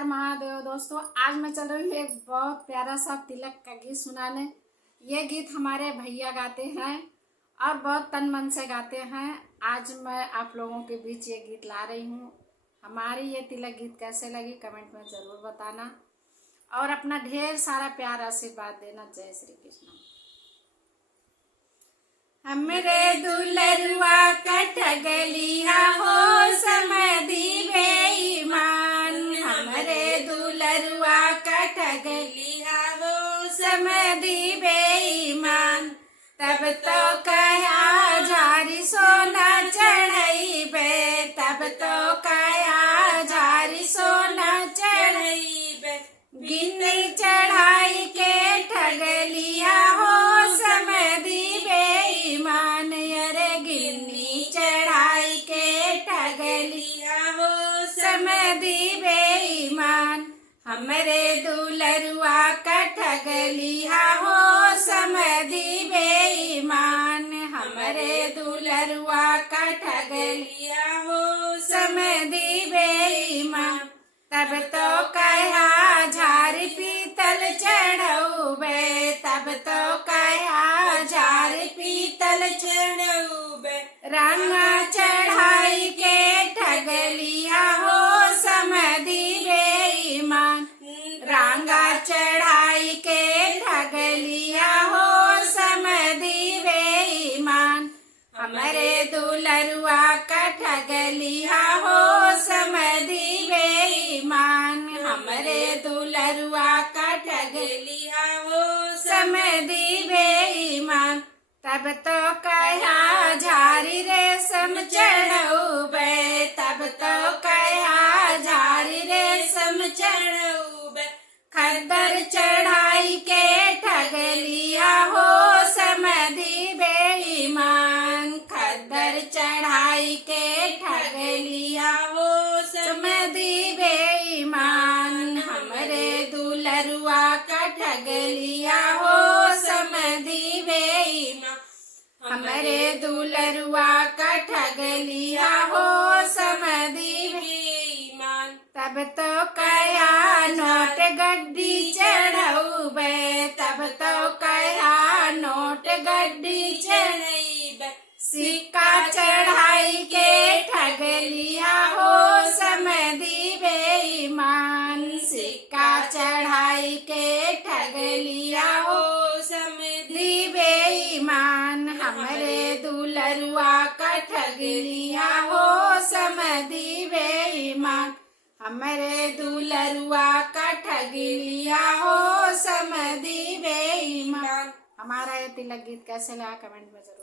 हर महादेव। दोस्तों आज मैं चल रही हूँ एक बहुत प्यारा सा तिलक का गीत सुनाने। ये गीत हमारे भैया गाते हैं और बहुत तन मन से गाते हैं। आज मैं आप लोगों के बीच ये गीत ला रही हूँ। हमारी ये तिलक गीत कैसे लगी कमेंट में ज़रूर बताना और अपना ढेर सारा प्यार आशीर्वाद देना। जय श्री कृष्ण। हमरे दुलरुआ कटगलिया हो समधी बेईमान, हमरे दुलरुआ कटगलिया हो समधी बेईमान। तब तो कया झारी सोना चढ़ई बे, तब तो कया झारी सोना चढ़ई बे। गिन्नी चढ़ाई के ठगलिया हो समधी बेईमान, अरे गिन्नी चढ़ाई के ठगलिया हो समधी बेईमान। हमरे दुलरुआ का ठगलिया हो समधी बेईमान, हमरे दुलरुआ का ठगलिया हो समधी बेईमान। तब तो कया झारी पीतल चढ़ऊ बे, तब तो कया झारी पीतल चढ़ऊ बे। रंगा चढ़ाई के ठगलिया हो समधी बेईमान, रंगा चढ़ाई के ठगलिया हो समधी बेईमान। हमरे दुलरुआ का ठगलिया हो समधी बेईमान, हमरे दुलरुआ का ठगलिया हो समधी बेईमान। तब तो कया झारी रेशम चढ़ऊ बे, तब तो कया झारी रेशम चढ़ऊ बे। खद्दर चढ़ाई के ठगलिया हो समधी बेईमान, खद्दर चढ़ाई के ठगलिया हो समधी बेईमान। हमरे दुलरुआ का ठगलिया हो समधी बेईमान, हमरे दुलरुआ का ठगलिया हो समधी बेईमान। तब तो कया नोट गड्डी चढ़ऊ बे, तब तो कया नोट गड्डी चढ़ई बे। सिक्का चढ़ाई के ठगलिया हो समधी बेईमान, सिक्का चढ़ाई के ठगलिया हो समधी बेईमान। हमरे दुलरुआ का ठगलिया हो समधी बेईमान, हमरे दुलरुआ का ठगलिया हो समधी बेईमान। हमारा ये तिलक गीत कैसे लगा कमेंट में जरूर